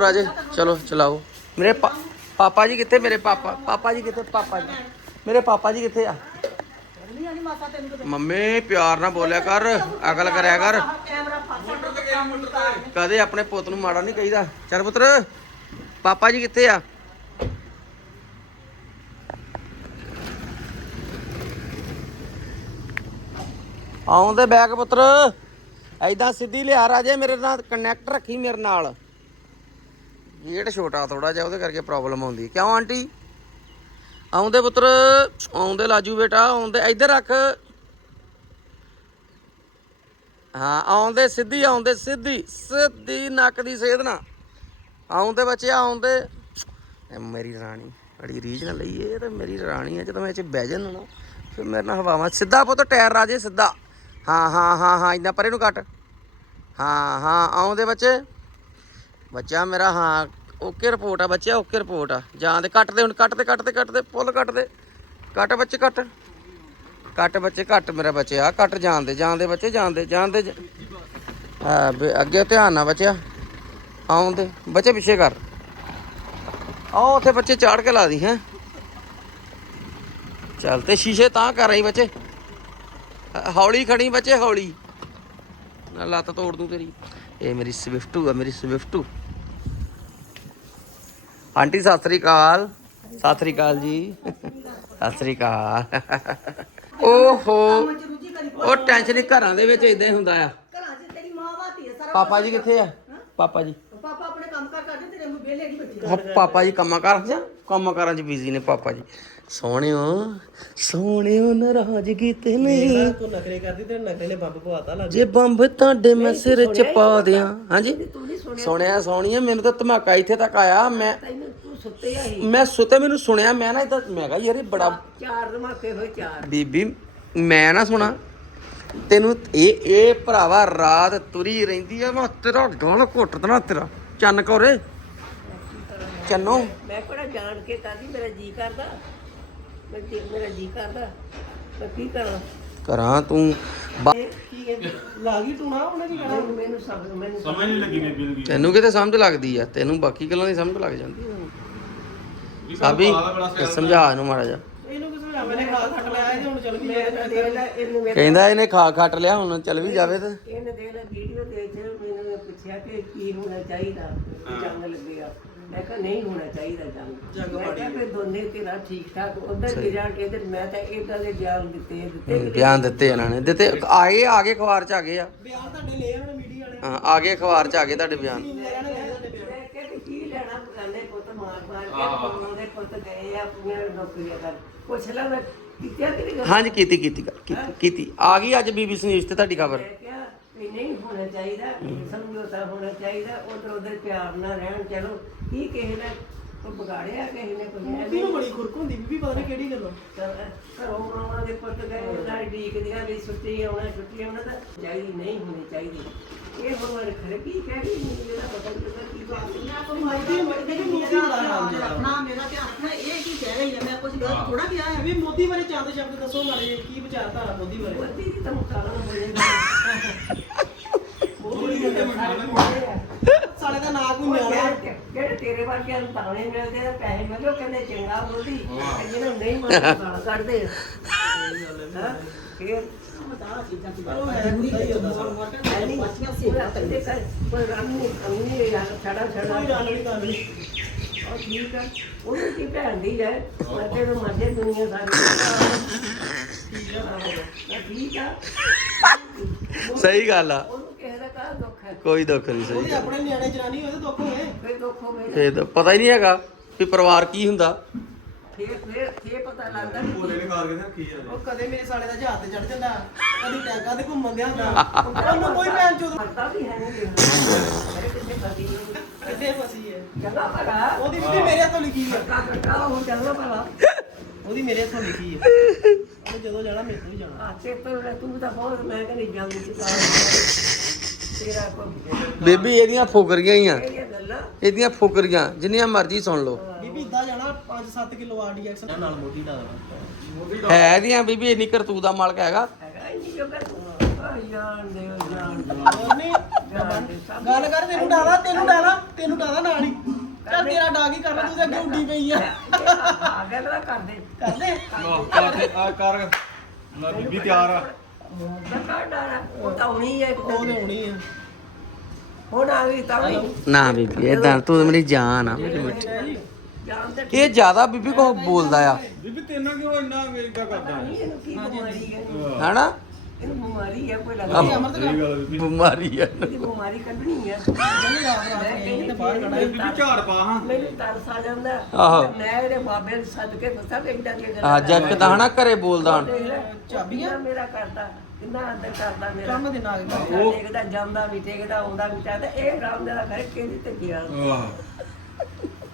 ਚਲੋ ਰਾਜੇ ਚਲੋ, ਚਲਾਓ। ਮੇਰੇ ਪਾ- ਪਾਪਾ ਜੀ ਕਿੱਥੇ? ਮੇਰੇ ਪਾਪਾ ਪਾਪਾ ਜੀ ਕਿੱਥੇ? ਪਾਪਾ ਜੀ। ਮੇਰੇ ਪਾਪਾ ਜੀ ਕਿੱਥੇ ਆ? ਮੰਮੀ, ਪਿਆਰ ਨਾਲ ਬੋਲਿਆ ਕਰ। ਅਕਲ ਕਰਿਆ ਕਰ। ਕਦੇ ਆਪਣੇ ਪੁੱਤ ਨੂੰ ਮਾੜਾ ਨਹੀਂ ਕਹੀਦਾ। ਚਲ ਪੁੱਤਰ, ਪਾਪਾ ਜੀ ਕਿੱਥੇ ਆ? ਆਉਂਦੇ ਬੈਗ ਪੁੱਤਰ। ਐਦਾਂ ਸਿੱਧੀ ਲਿਆ ਰਾਜੇ, ਮੇਰੇ ਨਾਲ ਕਨੈਕਟ ਰੱਖੀ ਮੇਰੇ ਨਾਲ। ਗੇਟ ਛੋਟਾ ਥੋੜਾ ਜਿਹਾ, ਉਹਦੇ ਕਰਕੇ ਪ੍ਰੋਬਲਮ ਆਉਂਦੀ। ਕਿਉਂ ਆਂਟੀ? ਆਉਂਦੇ ਪੁੱਤਰ, ਆਉਂਦੇ ਲਾਜੂ ਬੇਟਾ, ਆਉਂਦੇ, ਇੱਧਰ ਰੱਖ। ਹਾਂ, ਆਉਂਦੇ ਸਿੱਧੀ ਆਉਂਦੇ ਸਿੱਧੀ ਸਿੱਧੀ ਨੱਕ ਦੀ ਸੇਧ ਨਾ ਆਉਂਦੇ ਬੱਚੇ ਆਉਂਦੇ। ਮੇਰੀ ਰਾਣੀ ਬੜੀ ਰੀਝ ਨਾਲ ਲਈ ਇਹ ਤੇ ਮੇਰੀ ਰਾਣੀ ਹੈ ਜਦੋਂ ਮੈਂ ਇਹ ਚ ਬਹਿ ਜਾਂਦਾ ਨਾ, ਫਿਰ ਮੇਰੇ ਨਾਲ ਹਵਾਵਾਂ, ਸਿੱਧਾ ਪੁੱਤ, ਟਾਇਰ ਰਾਜੇ, ਸਿੱਧਾ। ਹਾਂ ਹਾਂ ਹਾਂ ਹਾਂ, ਇੰਨਾ ਪਰੇ ਨੂੰ ਕੱਟ ਹਾਂ ਹਾਂ, ਆਉਂਦੇ ਬੱਚੇ। ਬੱਚਾ ਮੇਰਾ, ਹਾਂ, ਓਕੇ ਰਿਪੋਰਟ ਆ ਬੱਚਾ ਓਕੇ ਰਿਪੋਰਟ ਆ। ਜਾਂ ਦੇ ਕੱਟ ਦੇ ਹੁਣ, ਕੱਟ ਦੇ ਕੱਟ ਦੇ ਕੱਟ ਦੇ ਪੁੱਲ ਕੱਟ ਦੇ। ਕੱਟ ਬੱਚੇ, ਕੱਟ। ਕੱਟ ਬੱਚੇ, ਕੱਟ ਮੇਰਾ ਬੱਚੇ ਬੱਚਿਆ, ਕੱਟ ਜਾਣ ਦੇ ਬੱਚੇ, ਜਾਣ ਦੇ ਹਾਂ ਅੱਗੇ ਧਿਆਨ ਨਾਲ ਬੱਚਿਆ ਆਉਂਦੇ ਬੱਚੇ ਪਿੱਛੇ ਕਰ। ਆਓ ਉੱਥੇ ਬੱਚੇ ਚਾੜ ਕੇ ਲਾ ਦੀ, ਹੈ। ਚੱਲ ਤੇ ਸ਼ੀਸ਼ੇ ਤਾਂ ਕਰ ਰਹੀ ਬੱਚੇ। ਹੌਲੀ ਖੜੀ ਬੱਚੇ, ਹੌਲੀ। ਨਾ, ਲੱਤ ਤੋੜ ਦੂੰ ਤੇਰੀ। ਇਹ ਮੇਰੀ ਸਵਿਫਟੂ ਆ, ਮੇਰੀ ਸਵਿਫਟੂ ਆਂਟੀ ਸਤਿ ਸ੍ਰੀ ਅਕਾਲ। ਸਤਿ ਸ੍ਰੀ ਅਕਾਲ ਜੀ। ਸਤਿ ਸ੍ਰੀ ਅਕਾਲ। ਓਹੋ ਉਹ ਟੈਨਸ਼ਨ ਹੀ ਘਰਾਂ ਦੇ ਵਿੱਚ ਇਦਾਂ ਹੀ ਹੁੰਦਾ ਆ। ਘਰਾਂ 'ਚ ਤੇਰੀ ਮਾਂ ਬਾਤੀ ਹੈ ਸਾਰਾ ਪਾਪਾ ਜੀ ਕਿੱਥੇ ਆ? ਪਾਪਾ ਜੀ। ਪਾਪਾ ਆਪਣੇ ਕੰਮ ਕਾਰ ਕਰਦੇ ਤੇਰੇ ਮੂੰਹ ਵਿਹਲੇ ਨਹੀਂ ਬੱਚੇ ਉਹ ਪਾਪਾ ਜੀ ਕੰਮਾਂ ਕਾਰ ਚ ਕੰਮਾਂ ਕਾਰਾਂ ਚ ਬਿਜ਼ੀ ਨੇ ਪਾਪਾ ਜੀ। ਸੋਹਣਿਓ ਸੋਹਣਿਓ ਨਾਰਾਜ਼ਗੀ ਤੇ ਨਹੀਂ ਤੂੰ ਨਖਰੇ ਕਰਦੀ ਤੇ ਨਖਰੇ ਨੇ ਬੰਬ ਪਵਾਤਾ ਲੱਗ ਜੇ ਬੰਬ ਤੁਹਾਡੇ ਮੈਂ ਸਿਰ ਚ ਪਾ ਦਿਆਂ। ਹਾਂਜੀ? ਸੁਣਿਆ। ਸੋਹਣੀਏ ਮੈਨੂੰ ਤਾਂ ਧਮਾਕਾ ਇੱਥੇ ਤੱਕ ਆਇਆ। ਮੈਂ ਸੁੱਤੇ ਆ ਹੀ ਮੈਂ ਸੁਤੇ ਮੈਨੂੰ ਸੁਣਿਆ ਮੈਂ ਨਾ ਇਦਾਂ ਮੈਂ ਕਿਹਾ ਯਾਰ ਇਹ ਬੜਾ ਚਾਰ ਧਮਾਕੇ ਹੋਏ ਚਾਰ। ਬੀਬੀ ਮੈਂ ਨਾ ਸੁਣਾ ਤੈਨੂੰ ਇਹ ਇਹ ਭਰਾਵਾ ਰਾਤ ਤੁਰੀ ਰਹਿੰਦੀ ਆ ਮੈਂ ਤੇਰਾ ਗਾਲ ਘੁੱਟ ਦੇਣਾ ਤੇਰਾ। ਚੰਨ ਕੋਰੇ ਚੰਨੋ। ਮੈਂ ਕਿਹੜਾ ਜਾਣ ਕੇ ਕਰਦੀ ਮੇਰਾ ਜੀ ਕਰਦਾ। ਮੈਂ ਜੀ- ਮੇਰਾ ਜੀ ਕਰਦਾ। ਮੈਂ ਕੀ ਕਰਾਂ? ਕਰਾਂ ਤੂੰ। ਬਾ- ਕੀ ਕਹਿੰਦੇ ਲਾਗੀ ਟੂਣਾ ਉਹਨੇ ਕੀ ਕਹਿਣਾ ਮੈਨੂੰ ਮੈਨੂੰ ਸਭ ਮੈਨੂੰ ਸਮਝ ਨਹੀਂ ਲੱਗੀ ਬੀਬੀ ਨੂੰ ਕੀ ਤੈਨੂੰ ਕਿਤੇ ਸਮਝ ਲੱਗਦੀ ਆ? ਤੈਨੂੰ ਬਾਕੀ ਗੱਲਾਂ ਦੀ ਸਮਝ ਲੱਗ ਜਾਂਦੀ ਆ। ਸਾਬੀ ਸਮਝਾ ਇਹਨੂੰ ਮਾੜਾ ਜਾ ਇਹਨੂੰ ਕਿਸ ਵੇਲੇ ਮੈਨੇ ਖਾ ਖੱਟ ਲਿਆ ਤੇ ਹੁਣ ਚੱਲ ਗਈ ਮੈਂ ਤਾਂ ਦੇਖ ਲੈ ਇਹਨੂੰ ਮੈਂ ਕਹਿੰਦਾ ਇਹਨੇ ਖਾ ਖੱਟ ਲਿਆ ਹੁਣ ਚੱਲ ਵੀ ਜਾਵੇ ਤੇ। ਇਹਨੇ ਦੇਖ ਲੈ ਵੀਡੀਓ ਦੇਖ ਕੇ ਮੈਨੂੰ ਪੁੱਛਿਆ ਕਿ ਕੀ ਹੋਣਾ ਚਾਹੀਦਾ ਜੰਗ ਲੱਗਿਆ ਮੈਂ ਕਿਹਾ ਨਹੀਂ ਹੋਣਾ ਚਾਹੀਦਾ ਜੰਗ। ਮੈਂ ਕਿਹਾ ਫਿਰ ਦੋਨੇ ਤੇਰਾ ਠੀਕ ਠਾਕ ਉਧਰ ਗਿਰਿਆ ਇਧਰ ਮੈਂ ਤਾਂ ਇਦਾਂ ਦੇ ਬਿਆਨ ਦਿੱਤੇ ਦਿੱਤੇ ਬਿਆਨ ਦਿੱਤੇ ਇਹਨਾਂ ਨੇ। ਦਿੱਤੇ ਆਏ ਆ ਗਏ ਅਖਬਾਰ ਚ ਆ ਗਏ ਆ। ਬਿਆਨ ਤੁਹਾਡੇ ਲੈ ਆਉਣ ਮੀਡੀਆ ਵਾਲੇ। ਹਾਂ, ਆ ਗਏ ਅਖਬਾਰ ਚ ਆ ਗਏ ਤੁਹਾਡੇ ਬਿਆਨ। ਕੀ ਲੈਣਾ ਬਗਾਨੇ ਪੁੱਤ ਮਾਰ ਮਾਰ ਕੇ ਉਹਦੇ ਪੁੱਤ ਗਏ ਆ ਆਪਣੀਆਂ ਨੌਕਰੀਆਂ ਕਰ ਪੁੱਛ ਲੈ ਮੈਂ ਕਿਤੇ ਕਿ ਨਹੀਂ? ਹਾਂਜੀ ਕੀਤੀ ਕੀਤੀ ਗੱਲ, ਕੀਤੀ ਕੀਤੀ। ਆ ਗਈ ਅੱਜ ਬੀਬੀਸੀ ਨਿਊਜ਼ ਤੇ ਤੁਹਾਡੀ ਖਬਰ। ਮੈਂ ਕਿਹਾ ਵੀ ਨਹੀਂ ਹੋਣਾ ਚਾਹੀਦਾ ਸਮਝੌਤਾ ਹੋਣਾ ਚਾਹੀਦਾ ਉਧਰ ਉਧਰ ਪਿਆਰ ਨਾਲ ਰਹਿਣ ਚਲੋ ਕੀ ਕਿਸੇ ਨੇ ਕੋਈ ਵਿਗਾੜਿਆ ਕਿਸੇ ਨੇ ਕੋਈ ਨੂੰ ਬੜੀ ਖੁਰਕ ਹੁੰਦੀ ਬੀਬੀ ਪਤਾ ਨਹੀਂ ਕਿਹੜੀ ਗੱਲੋਂ। ਚੱਲ ਘਰੋਂ ਮਾਵਾਂ ਦੇ ਪੁੱਤ ਗਏ। ਡੀਕਦੀਆਂ ਵੀ ਛੁੱਟੀ ਆਉਣਾ ਛੁੱਟੀ ਆਉਣਾ ਤਾਂ ਚਾਹੀਦੀ ਨਹੀਂ ਹੋਣੀ ਚਾਹੀਦੀ। ਇਹ ਹੁਣ ਖਰੇ ਕੀ ਕਹਿ ਰਹੀ ਨਹੀਂ ਜਿਹੜਾ ਪਤਾ ਨਹੀਂ ਕੀ ਬਾਤ ਰੱਖਣਾ ਮੇਰਾ ਧਿਆਨ ਰੱਖਣਾ ਇਹ ਕੀ ਕਹਿ ਰਹੀ ਹੈ? ਮੈਂ ਕੁਝ ਗਲਤ ਥੋੜਾ ਕਿਹਾ ਹੈ ਵੀ ਮੋਦੀ ਬਾਰੇ ਚੰਦ ਸ਼ਬਦ ਦੱਸੋ ਮਾੜੇ ਜਿਹੇ ਕੀ ਵਿਚਾਰਧਾਰਾ ਮੋਦੀ ਬਾਰੇ? ਮੋਦੀ ਦੀ ਤਾਂ ਮੁਕਾਲਾ ਹੋ। ਜਾਂਦਾ ਸਾਲੇ ਦਾ ਨਾਂ ਕੋਈ ਮਿਲਦਾ ਜਿਹੜੇ ਤੇਰੇ ਵਰਗਿਆਂ ਨੂੰ ਤਾਣੇ ਮਿਲਦੇ ਆ ਪੈਸੇ ਮਿਲਦੇ ਉਹ ਕਹਿੰਦੇ ਚੰਗਾ ਬੋਲਦੀ ਤੇ ਜਿਹਨੂੰ ਨਹੀਂ ਮਿਲਦਾ ਕੱਢਦੇ ਹਾਂ ਫੇਰ ਸਹੀ ਗੱਲ ਆ। ਕੋਈ ਦੁੱਖ ਨਹੀਂ ਸਹੀ ਉਹਦੇ ਆਪਣੇ ਨਿਆਣੇ ਜਨਾਨੀ ਤੇ ਦੁੱਖ ਫਿਰ ਹੋਵੇ ਤਾਂ ਪਤਾ ਹੀ ਨਹੀਂ ਹੈਗਾ ਵੀ ਪਰਿਵਾਰ ਕੀ ਹੁੰਦਾ। ਫੇਰ ਫੇਰ ਫੇਰ ਪਤਾ ਲੱਗਦਾ ਵੀ ਬੋਲੇ ਨੇ ਕਾਰ ਕੇ ਰੱਖੀ ਆ ਉਹ ਕਦੇ ਮੇਰੇ ਸਾਲੇ ਦਾ ਜਹਾਜ਼ ਤੇ ਚੜ ਜਾਂਦਾ ਕਦੀ ਟੈਂਕਾਂ ਤੇ ਘੁੰਮਣ ਗਿਆ ਹੁੰਦਾ। ਉਹਨੂੰ ਕੋਈ ਭੈਣ ਚੋਦ ਮਰਦਾ ਵੀ ਹੈ ਨਹੀਂ। ਮੇਰੇ ਕਿੱਥੇ ਫਸੀ ਹੋਈ। ਕਿੱਥੇ ਫਸੀ ਹੈ। ਚੰਗਾ ਭਲਾ। ਉਹਦੀ ਵੀ ਮੇਰੇ ਹੱਥੋਂ ਲਿਖੀ ਹੈ। ਕਾ ਕਾ ਹੁਣ ਚੰਗਾ ਭਲਾ। ਉਹਦੀ ਮੇਰੇ ਹੱਥੋਂ ਲਿਖੀ ਹੈ। ਉਹਨੇ ਜਦੋਂ ਜਾਣਾ ਮੇਰੇ ਤੋਂ ਹੀ ਜਾਣਾ। ਆ ਤੇ ਪਰ ਤੂੰ ਤਾਂ ਬਹੁਤ ਮੈਂ ਕਹਿੰਦੀ ਜੰਗ ਚ ਤਾਂ। ਤੇਰਾ ਕੋਈ ਬੇਬੀ ਇਹਦੀਆਂ ਫੁਕਰੀਆਂ ਹੀ ਆ। ਇਹਦੀਆਂ ਫੁਕਰੀਆਂ ਜਿੰਨੀਆਂ ਮਰਜ਼ੀ ਸੁਣ ਲਓ। 5-7 ਕਿਲੋ ਆਰਡੀਐਕਸ ਨਾਲ ਮੋਦੀ ਦਾ ਹੈ ਇਹਦੀਆਂ ਬੀਬੀ ਇੰਨੀ ਕਰਤੂਤ ਦਾ ਮਾਲਕ ਹੈਗਾ? ਨਹੀਂ ਗੱਲ ਕਰ ਤੈਨੂੰ ਡਾਲਾ ਤੈਨੂੰ ਡਾਲਾ ਤੈਨੂੰ ਡਾਲਾ ਨਾਲ ਹੀ। ਚੱਲ ਤੇਰਾ ਡਾਗ ਹੀ ਕਰਨਾ ਤੂੰ ਤਾਂ ਅੱਗੇ ਉੱਡੀ ਪਈ ਆ। ਆ ਗਿਆ ਤਾਂ ਕਰਦੇ। ਕਰ ਦੇ ਆ ਕਰ। ਨਾ ਬੀਬੀ ਤਿਆਰ ਆ। ਉਹ ਤਾਂ ਹੁਣੀ ਹੈ ਉਹ ਤੇ ਹੋਣੀ ਆ। ਹੁਣ ਆ ਗਈ ਤਾਂ ਵੀ। ਨਾ ਬੀਬੀ ਇਦਾਂ ਤੂੰ ਤਾਂ ਮੇਰੀ ਜਾਨ ਆ। ਇਹ ਜ਼ਿਆਦਾ ਬੀਬੀ ਕੋ ਬੋਲਦਾ ਆ। ਬੀਬੀ ਤੇਨਾਂ ਕਿਉਂ ਇੰਨਾ ਵੇਖਦਾ ਕਰਦਾ ਹੈ? ਇਹਨੂੰ ਕੀ ਬਿਮਾਰੀ ਹੈ। ਹੈਨਾ? ਇਹਨੂੰ ਬਿਮਾਰੀ ਹੈ ਕੋਈ ਲੱਗਦਾ ਸਹੀ ਗੱਲ ਆ ਬੀਬੀ। ਬਿਮਾਰੀ ਆ। ਇਹਦੀ ਬਿਮਾਰੀ ਕੱਢਣੀ ਹੈ। ਮੈਂ ਬੀਬੀ ਝਾੜ ਪਾ ਹਾਂ। ਮੈਨੂੰ ਤਰਸ ਆ ਜਾਂਦਾ। ਆਹੋ। ਮੈਂ ਇਹਦੇ ਬਾਬੇ ਨੂੰ ਸੱਦ ਕੇ ਦੱਸਾਂ ਵੀ ਇਦਾਂ ਦੀਆਂ ਆ ਜੱਕ ਤਾਂ ਹਨਾ ਘਰੇ ਬੋਲਦਾ ਹੁਣ। ਦੇਖ ਲੈ ਚਾਬੀਆਂ? ਮੇਰਾ ਕਰਦਾ ਕਿੰਨਾ ਅੰਦਰ ਕਰਦਾ ਮੇਰਾ। ਕੰਮ ਦੇ ਨਾਲ ਉਹ ਟੇਕਦਾ ਜਾਂਦਾ ਵੀ ਟੇਕਦਾ ਆਉਂਦਾ ਵੀ ਚਾਹਦਾ ਇਹ ਰਾਮ ਦਾ ਘਰ ਕਿਹਦੀ ਤੇ ਗਿਆ।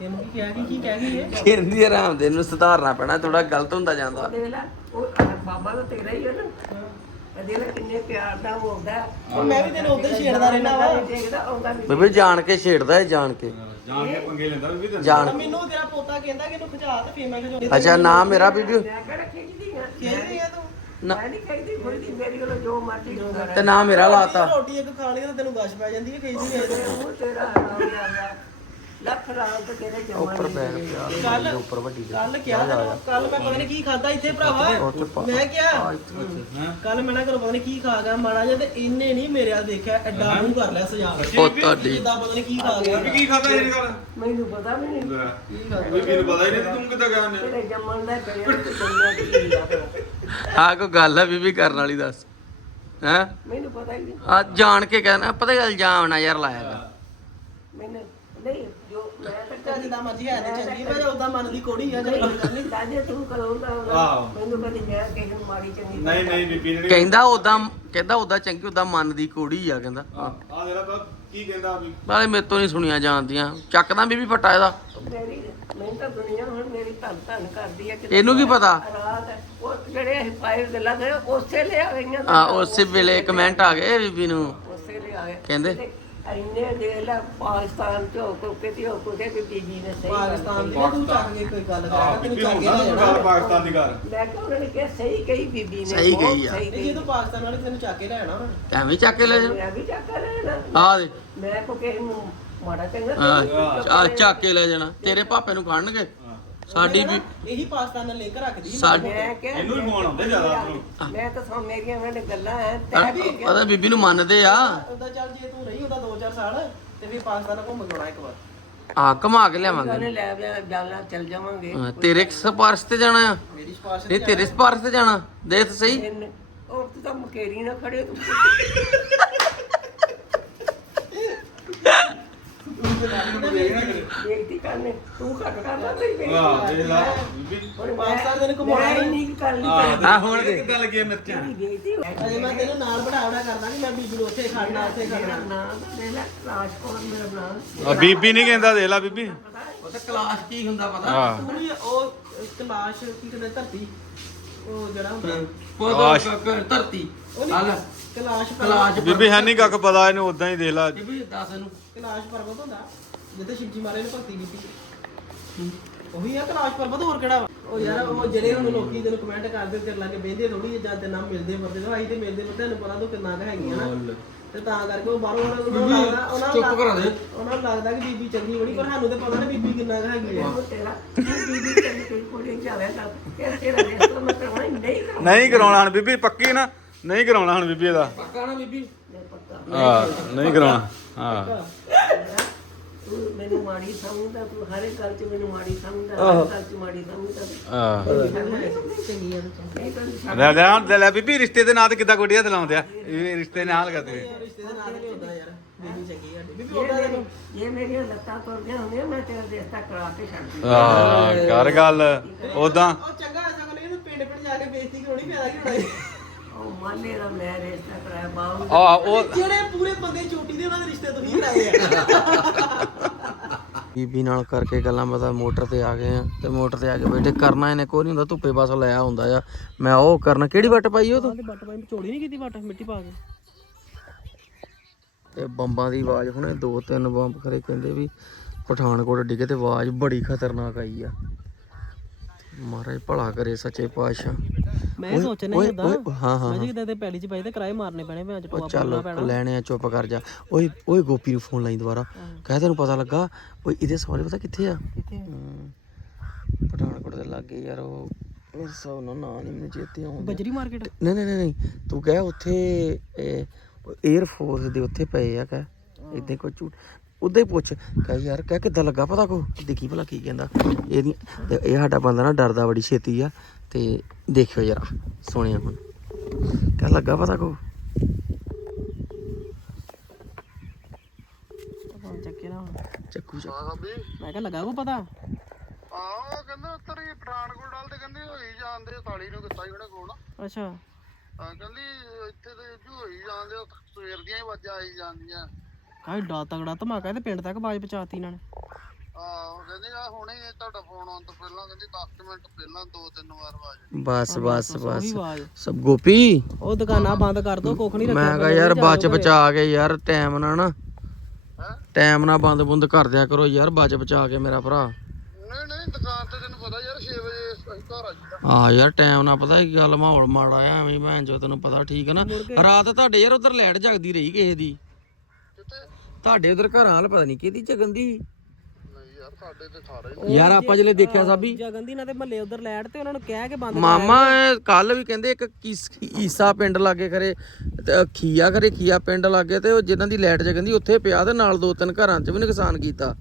ਇਹਨੂੰ ਕੀ ਕਹਿ ਗਈ ਕੀ ਕਹਿ ਗਈ ਇਹ? ਕਹਿੰਦੀ ਆਰਾਮ ਦੇ ਨੂੰ ਸੁਧਾਰਨਾ ਪੈਣਾ ਥੋੜਾ ਗਲਤ ਹੁੰਦਾ ਜਾਂਦਾ। ਦੇਖ ਲੈ ਉਹ ਬਾਬਾ ਤਾਂ ਤੇਰਾ ਹੀ ਹੈ ਨਾ। ਇਹ ਦੇਖ ਲੈ ਕਿੰਨੇ ਪਿਆਰ ਦਾ ਉਹ ਹੁੰਦਾ ਉਹ ਮੈਂ ਵੀ ਤੈਨੂੰ ਉਧਰ ਛੇੜਦਾ ਰਹਿਣਾ ਵਾ। ਟੇਕਦਾ ਆਉਂਦਾ ਵੀ ਬੀਬੀ ਜਾਣ ਕੇ ਛੇੜਦਾ ਇਹ ਜਾਣ ਕੇ। ਜਾਣ ਕੇ ਪੰਗੇ ਲੈਂਦਾ ਬੀਬੀ ਤੈਨੂੰ। ਜਾਣ ਮੈਨੂੰ ਤੇਰਾ ਪੋਤਾ ਕਹਿੰਦਾ ਕਿ ਇਹਨੂੰ ਖਿਚਾ ਤੇ ਫੇਰ ਮੈਂ ਖਿਚਾਉਂਦੀ ਅੱਛਾ ਨਾ ਮੇਰਾ ਬੀਬੀ। ਮੈਂ ਕਿਹੜਾ ਖਿੱਚਦੀ ਆ? ਖੇਡਦੀ ਆ ਤੂੰ। ਮੈਂ ਨਹੀਂ ਖਿੱਚਦੀ ਖੁੱਲਦੀ ਮੇਰੀ ਕੋਲ ਜੋ ਮਰਜ਼ੀ ਕਰ। ਤੇ ਨਾ ਮੇਰਾ ਲਾਤਾ। ਰੋਟੀ ਇੱਕ ਖਾ ਲਈ ਤਾਂ ਤੈਨੂੰ ਗਸ਼ ਪੈ ਜਾਂਦੀ ਹੈ ਖੇਡਦੀ ਐ ਉਹ ਤੇਰਾ ਰਾਮ ਦਾ ਲੱਖ ਰਾਮ ਤੇ ਤੇਰੇ ਜਮਾ ਉੱਪਰ ਬੈਗ ਪਿਆ ਕੱਲ ਉੱਪਰ ਵੱਡੀ ਦੇ ਕੱਲ ਕਿਹਾ ਤੈਨੂੰ ਕੱਲ ਮੈਂ ਪਤਾ ਨਹੀਂ ਕੀ ਖਾਦਾ ਇੱਥੇ ਭਰਾਵਾ। ਮੈਂ ਕਿਹਾ ਕੱਲ ਮੈਂ ਨਾ ਘਰੋਂ ਪਤਾ ਨਹੀਂ ਕੀ ਖਾ ਗਿਆ ਮਾੜਾ ਜਿਹਾ ਤੇ ਇਹਨੇ ਨਹੀਂ ਮੇਰੇ ਵੱਲ ਦੇਖਿਆ ਐਡਾ ਮੂੰਹ ਕਰ ਲਿਆ ਸਜਾ ਉਹ ਤੁਹਾਡੀ ਜਿੱਦਾਂ ਪਤਾ ਨਹੀਂ ਕੀ ਖਾ ਗਿਆ। ਬੀਬੀ ਕੀ ਖਾਦਾ ਇਹ ਗੱਲ ਮੈਨੂੰ ਪਤਾ ਵੀ ਨਹੀਂ ਬੀਬੀ ਨੂੰ ਪਤਾ ਹੀ ਨਹੀਂ ਤੂੰ ਕਿੱਦਾਂ ਗਿਆ ਨੇ ਤੇਰੇ ਜੰਮਣ ਦਾ ਕਰਿਆ ਤੇ ਦੀ ਕੀ ਆ ਆ ਕੋਈ ਗੱਲ ਆ ਬੀਬੀ ਕਰਨ ਵਾਲੀ ਦੱਸ। ਹੈ? ਮੈਨੂੰ ਪਤਾ ਹੀ ਨਹੀਂ ਆ ਜਾਣ ਕੇ ਕਹਿਣਾ ਪਤਾ ਗੱਲ ਇਲਜ਼ਾਮ ਨਾ ਯਾਰ ਲਾਇਆਗਾ ਮੈਨੂੰ ਨਹੀਂ ਜੋ ਮੈਂ ਤਾਂ ਚੱਲ ਜਿੱਦਾਂ ਮਰਜ਼ੀ ਹੈ ਤੇ ਚੰਗੀ ਮੈਂ ਉਦਾਂ ਮਨ ਦੀ ਕੋੜੀ ਆ ਨਹੀਂ ਜਦੋਂ ਨਹੀਂ। ਦਾਦੇ ਤੂੰ ਕਦੋਂ ਦਾ ਆਹੋ। ਮੈਨੂੰ ਕਦੀ ਮੈਂ ਕਿਸੇ ਨੂੰ ਮਾੜੀ ਚੰਗੀ ਨਹੀਂ ਨਹੀਂ ਬੀਬੀ ਨੇ ਕਹਿੰਦਾ ਉਦਾਂ ਕਹਿੰਦਾ ਉਦਾਂ ਚੰਗੀ ਉਦਾਂ ਮਨ ਦੀ ਕੋੜੀ ਆ ਕਹਿੰਦਾ। ਆ ਜਿਹੜਾ ਤਾਂ ਕੀ ਕਹਿੰਦਾ ਵੀ? ਨਾਲੇ ਮੇਰੇ ਤੋਂ ਨਹੀਂ ਸੁਣੀਆਂ ਜਾਂਦੀਆਂ ਚੱਕਦਾ ਬੀਬੀ ਫਟਾ ਇਹਦਾ। ਮੇਰੀ ਮੈਂ ਤਾਂ ਦੁਨੀਆ ਹੁਣ ਮੇਰੀ ਧੰਨ ਧੰਨ ਕਰਦੀ ਆ ਕਿ ਇਹਨੂੰ ਕੀ ਪਤਾ? ਰਾਤ ਉਹ ਜਿਹੜੇ ਅਸੀਂ ਫਾਇਰ ਦੇ ਲੱਗੇ ਉਸੇ ਲੈ ਆ ਗਈਆਂ ਆ ਉਸੇ ਵੇਲੇ ਕਮੈਂਟ ਆ ਗਏ ਬੀਬੀ ਨੂੰ। ਉਸੇ ਗਏ। ਕਹਿੰਦੇ? ਤੇ ਇੰਨੇ ਦੇ ਲੈ ਪਾਕਿਸਤਾਨ ਚ ਕੋ ਕਿਤੇ ਹੋ ਕੋਤੇ ਵੀ ਬੀਬੀ ਨੇ ਸਹੀ ਗੱਲ ਪਾਕਿਸਤਾਨ ਦੀ ਨਾ ਤੂੰ ਚੱਕ ਕੇ ਕੋਈ ਗੱਲ ਆ ਕਰ ਤੈਨੂੰ ਚੱਕ ਕੇ ਨਾ ਲੈ ਜਾਣਾ ਗੱਲ ਪਾਕਿਸਤਾਨ ਦੀ ਕਰ ਮੈਂ ਕਿਹਾ ਉਹਨਾਂ ਨੇ ਕਿਹਾ ਸਹੀ ਕਹੀ ਬੀਬੀ ਨੇ ਸਹੀ ਬਹੁਤ ਕਹੀ ਆ। ਸਹੀ ਇਹ ਜਦੋਂ ਪਾਕਿਸਤਾਨ ਵਾਲੇ ਤੈਨੂੰ ਚੱਕ ਕੇ ਲੈ ਆਣਾ ਉਹਨਾਂ ਨੇ। ਐਵੇਂ ਚੱਕ ਕੇ ਲੈ ਜਾ ਮੈਂ ਵੀ ਚੱਕ ਲੈਣਾ ਆ ਦੇ ਮੈਂ ਕੋ ਕਿਸੇ ਨੂੰ ਮਾੜਾ ਚੰਗਾ ਆ ਚੱਕ ਕੇ ਲੈ ਜਾਣਾ। ਤੇਰੇ ਪਾਪੇ ਨੂੰ ਖੜਨਗੇ। ਸਾਡੀ ਵੀ ਇਹੀ ਪਾਕਿਸਤਾਨ ਨਾਲ ਲਿੰਕ ਰੱਖਦੀ ਸੀ। ਸਾਡੀ ਮੈਂ ਕਿਹਾ ਇਹਨੂੰ ਹੀ ਫੋਨ ਆਉਂਦੇ ਜ਼ਿਆਦਾ ਤੈਨੂੰ। ਮੈਂ ਤਾਂ ਸੋ ਮੇਰੀਆਂ ਉਹਨਾਂ ਨੇ ਗੱਲਾਂ ਐ ਤੈਅ ਗਿਆ ਪਤਾ ਬੀਬੀ ਨੂੰ ਮੰਨਦੇ ਆ। ਉਹਦਾ ਚੱਲ ਜੇ ਤੂੰ ਨਹੀਂ ਉਹਦਾ 2-4 ਸਾਲ ਤੇ ਫਿਰ ਪਾਕਿਸਤਾਨ ਘੁੰਮ ਕੇ ਆਉਣਾ ਇੱਕ ਵਾਰ। ਆ ਘੁਮਾ ਕੇ ਲਿਆਵਾਂਗੇ। ਉਹਨੇ ਲੈ ਲਿਆ ਜਾਣਾ ਚੱਲ ਜਾਵਾਂਗੇ। ਹਾਂ, ਤੇਰੇ ਸਪਾਰਸ਼ ਤੇ ਜਾਣਾ? ਆ ਮੇਰੀ ਸਪਾਰਸ਼ ਨਹੀਂ ਤੇਰੇ ਸਪਾਰਸ਼ ਤੇ ਜਾਣਾ। ਦੇਖ ਸਹੀ। ਉਹ ਤੂੰ ਤਾਂ ਮਕੇਰੀ ਨਾ ਖੜੇ ਤੂੰ। ਬੇਇੱਜ਼ਤੀ ਕਰਨੇ ਤੂੰ ਘੱਟ ਕਰ ਲੈ ਤੇਰੀ ਬੇਇੱਜ਼ਤੀ ਵਾਹ ਦੇਖ ਲਾ ਬੀਬੀ ਹੁਣ ਤੈਨੂੰ ਹੀ ਨਹੀਂ ਆ। ਹੁਣ ਦੇ ਕਿੱਦਾਂ ਲੱਗੀਆਂ ਮਿਰਚਾਂ ਤੇਰੀ ਬੇਇੱਜ਼ਤੀ ਹੋਈ। ਅਜੇ ਮੈਂ ਤੈਨੂੰ ਨਾਲ ਬੜਾਵੜਾ ਕਰਦਾ ਕਿ ਮੈਂ ਬੀਬੀ ਨੂੰ ਉੱਥੇ ਖੜਨਾ ਉੱਥੇ ਮੇਰਾ ਖੜਨਾ। ਨਾਮ ਤਾਂ ਦੇ ਲੈ ਮੇਰਾ ਆ ਬੀਬੀ ਨਹੀਂ ਕਹਿੰਦਾ ਦੇਖ ਲਾ ਬੀਬੀ। ਉਹ ਤਾਂ ਕਲਾਸ ਕੀ ਹੁੰਦਾ ਪਤਾ? ਹਾਂ। ਤੂੰ ਵੀ ਉਹ ਕਲਾਸ਼ ਕੀ ਕਹਿੰਦੇ ਧਰਤੀ? ਉਹ ਜਿਹੜਾ ਹੁੰਦਾ। ਪੋਦਾ ਧਰਤੀ। ਹਲ ਕਲਾਸ਼ ਕਲਾਸ ਬੀਬੀ ਹੈ ਨਹੀਂ ਕੱਖ ਪਤਾ ਇਹਨੂੰ ਉਦਾਂ ਹੀ ਦੇਖ ਲਾ। ਬੀਬੀ ਦੱਸ ਇਹਨੂੰ। ਕਲਾਸ਼ ਪਰਬਤ ਹੁੰਦਾ। ਜਿੱਥੇ ਸ਼ਿਵਜੀ ਮਾਰੇ ਨੇ ਭਗਤੀ ਕੀਤੀ। ਉਹੀ ਆ ਕਲਾਸ਼ ਪਰਬਤ ਹੋਰ ਕਿਹੜਾ ਵਾ? ਉਹ ਯਾਰ ਉਹ ਜਿਹੜੇ ਹੁਣ ਲੋਕੀ ਤੈਨੂੰ ਕਮੈਂਟ ਕਰਦੇ ਤੇਰੇ ਲਾਗੇ ਬਹਿੰਦੇ ਥੋੜੀ ਜਿਹਾ ਤੇ ਨਾ ਮਿਲਦੇ ਮਰਦੇ। ਤੇ ਅਸੀਂ ਤੇ ਮਿਲਦੇ ਪਰ ਤੁਹਾਨੂੰ ਪਤਾ ਤੂੰ ਕਿੰਨਾ ਕੁ ਹੈਗੀਆਂ ਨਾ। ਤੇ ਤਾਂ ਕਰਕੇ ਉਹ ਬਾਹਰੋਂ ਉਹਨਾਂ ਨੂੰ ਲੱਗਦਾ ਉਹਨਾਂ ਨੂੰ ਚੁੱਪ ਕਰਾ ਦੇ। ਉਹਨਾਂ ਨੂੰ ਲੱਗਦਾ ਕਿ ਬੀਬੀ ਚੰਗੀ ਬੜੀ ਪਰ ਸਾਨੂੰ ਤੇ ਪਤਾ ਨਾ ਬੀਬੀ ਕਿੰਨਾ ਕੁ ਹੈਗੀ ਤੂੰ ਬੀਬੀ ਕੋਈ ਜਾਵੇ ਤਾਂ ਤੇਰਾ ਰਿਸ਼ਤਾ ਮੈਂ ਹੀ ਨਹੀਂ। ਨਹੀਂ ਕਰਾਉਣਾ ਬੀਬੀ ਪੱਕੀ ਨਾ। ਨਹੀਂ ਕਰਾਉਣਾ ਹੁਣ ਬੀਬੀ ਇਹਦਾ। ਪੱਕਾ ਨਾ ਬੀਬੀ? ਪੱਕਾ। ਹਾਂ ਨਹੀਂ ਕਰਾਉਣਾ। ਹਾਂ। ਤੂੰ ਮੈਨੂੰ ਮਾੜੀ ਸਮਝਦਾ ਤੂੰ ਹਰ ਇੱਕ ਗੱਲ 'ਚ ਮੈਨੂੰ ਮਾੜੀ ਸਮਝਦਾ ਹਰ ਗੱਲ 'ਚ ਮਾੜੀ ਸਮਝਦਾ। ਹਾਂ ਚੰਗੀ ਆ ਨਹੀਂ ਤਾਂ ਛੱਡ ਲੈ ਲੈ ਹੁਣ ਲੈ ਲੈ ਬੀਬੀ ਰਿਸ਼ਤੇ ਦੇ ਨਾਂ ਤੇ ਕਿੱਦਾਂ ਗੋਡੀਆਂ ਤੇ ਲਾਉਂਦੇ ਆ? ਇਹ ਰਿਸ਼ਤੇ ਨਾਲ ਕਰਦੇ ਰਿਸ਼ਤੇ ਦੇ ਨਾਲ ਨਹੀਂ ਹੁੰਦਾ ਯਾਰ। ਬੀਬੀ ਚੰਗੀ ਆ ਬੀਬੀ ਉਹਦਾ ਜੇ ਮੇਰੀਆਂ ਲੱਤਾਂ ਤੁਰ ਗਈਆਂ ਹੁੰਦੀਆਂ ਮੈਂ ਤੇਰਾ ਰਿਸ਼ਤਾ ਕਰਾ ਕੇ ਛੱਡਦੀ ਹਾਂ ਕਰ ਗੱਲ। ਉਦਾਂ ਉਹ ਚੰਗਾ ਐਸਾ ਇਹਨੂੰ ਪਿੰਡ ਪਿੰਡ ਜਾ ਕੇ ਬੇਇੱਜ਼ਤੀ ਕਰਾਉਣੀ ਪੈਦਾ ਕਿ ਹੋਣੀ ਉਹ ਮਾਲੇ ਦਾ ਮੈਂ ਰਿਸ਼ਤਾ ਕਰਾਇਆ ਬਾਹੂ ਆ ਉਹ ਜਿਹੜੇ ਪੂਰੇ ਬੰਦੇ ਚੋਟੀ ਦੇ ਉਹਨਾਂ ਦੇ ਰਿਸ਼ਤੇ ਤੁਸੀਂ ਕਰਾਏ ਆ? ਬੀਬੀ ਨਾਲ ਕਰਕੇ ਗੱਲਾਂ ਬਾਤਾਂ ਮੋਟਰ ਤੇ ਆ ਗਏ ਆ ਤੇ ਮੋਟਰ ਤੇ ਆ ਕੇ ਬੈਠੇ। ਕਰਨਾ ਇਹਨੇ ਕੋਈ ਨਹੀਂ ਹੁੰਦਾ ਧੁੱਪੇ ਬਸ ਲਿਆ ਹੁੰਦਾ ਆ। ਮੈਂ ਉਹ ਕਰਨਾ ਕਿਹੜੀ ਵੱਟ ਪਾਈ ਉਹ ਤੂੰ? ਬੱਟ ਪਾਈ ਚੋੜੀ ਨਹੀਂ ਕੀਤੀ ਬੱਟ ਮਿੱਟੀ ਪਾ ਕੇ। ਤੇ ਬੰਬਾਂ ਦੀ ਆਵਾਜ਼ ਹੁਣੇ ਦੋ ਤਿੰਨ ਬੰਬ ਖਰੇ ਕਹਿੰਦੇ ਵੀ ਪਠਾਨਕੋਟ ਡਿੱਗੇ ਤੇ ਆਵਾਜ਼ ਬੜੀ ਖਤਰਨਾਕ ਆਈ ਆ। ਮਹਾਰਾਜ ਭਲਾ ਕਰੇ ਸੱਚੇ ਪਾਤਸ਼ਾਹ। ਮੈਂ ਸੋਚਣਾ ਹੀ ਹੁੰਦਾ। ਹਾਂ ਹਾਂ ਮੈਂ ਜੀ ਕਿਤੇ ਪੈਲੀ ਚ ਪਾਈ ਤੇ ਕਿਰਾਏ ਮਾਰਨੇ ਪੈਣੇ ਮੈਂ ਅੱਜ ਟੋਆ ਚੱਲ ਲੈਣੇ ਆ ਚੁੱਪ ਕਰ ਜਾ। ਓਏ ਓਏ ਗੋਪੀ ਨੂੰ ਫੋਨ ਲਾਈ ਦੁਬਾਰਾ। ਕਹਿ ਤੈਨੂੰ ਪਤਾ ਲੱਗਾ ਓਏ ਇਹਦੇ ਸਵਾਰੇ ਪਤਾ ਕਿੱਥੇ ਆ? ਪਠਾਨਕੋਟ ਦੇ ਲਾਗੇ ਯਾਰ ਉਹ ਮੇਰੇ ਨਾਲ ਨਾਂ ਨਹੀਂ ਮੈਨੂੰ ਚੇਤੇ ਆਉਂਦਾ। ਬਜਰੀ ਮਾਰਕੀਟ? ਨਹੀਂ ਨਹੀਂ ਨਹੀਂ ਨਹੀਂ। ਤੂੰ ਕਹਿ ਉੱਥੇ 에ਅਰ ਫੋਰਸ ਦੇ ਉੱਥੇ ਪਏ ਆ ਕਹਿ। ਇਦਾਂ ਕੋਈ ਝੂਠ। ਉਦਾਂ ਹੀ ਪੁੱਛ ਕਹਿ ਯਾਰ ਕਹਿ ਕਿੱਦਾਂ ਲੱਗਾ ਪਤਾ ਕੋ ਦੇਖੀ ਭਲਾ ਕੀ ਕਹਿੰਦਾ? ਇਹਦੀ ਤੇ ਇਹ ਸਾਡਾ ਬੰਦਾ ਨਾ ਡਰਦਾ ਬੜੀ ਛੇਤੀ ਆ ਤੇ ਦੇਖਿਓ ਯਾਰ ਸੁਣਿਆ ਹੁਣ। ਕਹਿ ਲੱਗਾ ਪਤਾ ਕੋ ਚੱਕੇ। ਚੱਕੂ। ਚੱਕ ਮੈਂ ਕਿਹਾ ਲੱਗਾ ਕੋ ਪਤਾ? ਆਹ ਕਹਿੰਦੇ ਉੱਤਰ ਹੀ ਪਠਾਨਕੋਟ ਵਾਲ ਤੇ ਕਹਿੰਦੇ ਹੋਈ ਜਾਂਦੇ ਤਾਲੀ ਨੂੰ ਕਿੱਤਾ ਹੀ ਉਹਨੇ ਕੋਲ ਅੱਛਾ। ਆ ਕਹਿੰਦੀ ਇੱਥੇ ਤੇ ਜੂ ਹੋਈ ਜਾਂਦੇ ਸਵੇਰ ਦੀਆਂ ਹੀ ਆਵਾਜ਼ਾਂ ਆਈ ਜਾਂਦੀਆਂ। ਕਾਹ ਡਾ ਤਗੜਾ ਧਮਾਕਾ ਤੇ ਪਿੰਡ ਤੱਕ ਬਾਜ ਪਹੁੰਚਾਤੀ ਇਹਨਾਂ ਨੇ। ਆਹ ਕਹਿੰਦੇ ਆ ਹੁਣੇ ਹੀ ਤੁਹਾਡਾ ਫੋਨ ਆਉਣ ਤੋਂ ਪਹਿਲਾਂ ਕਹਿੰਦੀ 10 ਮਿੰਟ ਪਹਿਲਾਂ ਦੋ ਤਿੰਨ ਵਾਰ ਆਵਾਜ਼ ਬਸ ਬਸ ਬਸ। ਸਭ ਗੋਪੀ? ਉਹ ਦੁਕਾਨਾਂ ਬੰਦ ਕਰ ਦੋ ਕੁੱਖ ਨਹੀਂ ਰੱਖਿਆ ਮੈਂ ਕਹਾ ਯਾਰ ਬਚ ਬਚਾ ਕੇ ਯਾਰ ਟਾਈਮ ਨਾ। ਨਾ ਟਾਈਮ ਨਾ ਬੰਦ ਬੁੰਦ ਕਰ ਦਿਆ ਕਰੋ ਯਾਰ ਬਚ ਬਚਾ ਕੇ ਮੇਰਾ ਭਰਾ। ਨਹੀਂ ਨਹੀਂ ਦੁਕਾਨ ਤੇ ਤੈਨੂੰ ਪਤਾ ਯਾਰ 6 ਵਜੇ ਅਸੀਂ ਘਰ ਆ ਆ ਯਾਰ ਟਾਈਮ ਨਾ ਪਤਾ ਕੀ ਗੱਲ ਮਾਹੌਲ ਮਾੜਾ ਆ ਐਵੇਂ ਭੈਣ ਜੋ ਤੈਨੂੰ ਪਤਾ ਠੀਕ ਹੈ ਨਾ। ਰਾਤ ਤੁਹਾਡੇ ਯਾਰ ਉਧਰ ਲਾਈਟ ਜਗਦੀ ਰਹੀ ਕਿਸੇ ਦੀ। ਤੁਹਾਡੇ ਉਧਰ ਘਰਾਂ ਵਾਲ ਪਤਾ ਨਹੀਂ ਕਿਹਦੀ ਜਗੰਦੀ ਨਹੀਂ ਯਾਰ ਸਾਡੇ ਤੇ ਸਾਰਾ ਹੀ ਯਾਰ ਆਪਾਂ ਜਿਹੜੇ ਦੇਖਿਆ ਸਾਬੀ। ਜਗਨ ਦੀ ਨਾ ਤੇ ਮੱਲੇ ਉਧਰ ਲੈਟ ਤੇ ਉਹਨਾਂ ਨੂੰ ਕਹਿ ਕੇ ਬੰਦ ਮਾਮਾ ਕੱਲ ਵੀ ਕਹਿੰਦੇ ਇੱਕ ਕੀਸ- ਈਸਾ ਪਿੰਡ ਲਾਗੇ ਕਰੇ ਤੇ ਖੀਆ ਕਰੇ ਖੀਆ ਪਿੰਡ ਲਾਗੇ ਤੇ ਉਹ ਜਿਨ੍ਹਾਂ ਦੀ ਲਾਈਟ ਜਗੰਦੀ ਉੱਥੇ ਪਿਆ ਤੇ ਨਾਲ ਦੋ ਤਿੰਨ ਘਰਾਂ 'ਚ ਵੀ ਨੁਕਸਾਨ ਕੀਤਾ।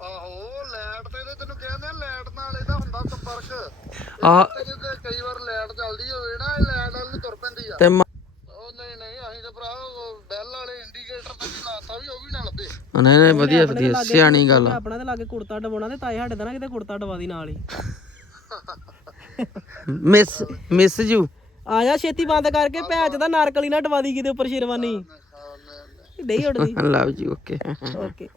ਆਹੋ ਲੈਟ ਤੇ ਤੈਨੂੰ ਕਹਿੰਦੇ ਲੈਟ ਨਾਲ ਇਹਦਾ ਹੁੰਦਾ ਸੰਪਰਕ। ਆ ਤੇ ਜੇ ਕਈ ਵਾਰ ਲੈਟ ਚੱਲਦੀ ਹੋਵੇ ਨਾ ਇਹ ਲੈਟ ਵੱਲ ਨੂੰ ਤੁਰ ਪੈਂਦੀ ਆ। ਤੇ ਮ- ਉਹ ਨਹੀਂ ਨਹੀਂ ਅਸੀਂ ਤਾਂ ਭਰਾ ਉਹ ਬੈਲ ਵਾਲੇ ਇੰਡੀਕੇਟਰ ਤੇ ਵੀ ਲਾਤਾ ਵੀ ਉਹ ਵੀ ਨਾ ਲੱਭੇ ਨਹੀਂ ਨਹੀਂ ਵਧੀਆ ਵਧੀਆ ਸਿਆਣੀ ਗੱਲ ਆ। ਆਪਣਾ ਤੇ ਲਾਗੇ ਕੁੜਤਾ ਡਵਾਉਣਾ ਤੇ ਤਾਏ ਸਾਡੇ ਦਾ ਨਾ ਕਿਤੇ ਕੁੜਤਾ ਡਵਾ ਦੀ ਨਾਲ ਹੀ। Miss miss you. ਆ ਜਾ ਛੇਤੀ ਬੰਦ ਕਰਕੇ ਭੈਜ ਦਾ ਨਾਰਕਲੀ ਨਾ ਡਵਾ ਦੀ ਕਿਤੇ ਉੱਪਰ ਸ਼ੇਰਵਾਨੀ। ਨਹੀਂ ਉੱਡਦੀ। Love you okay okay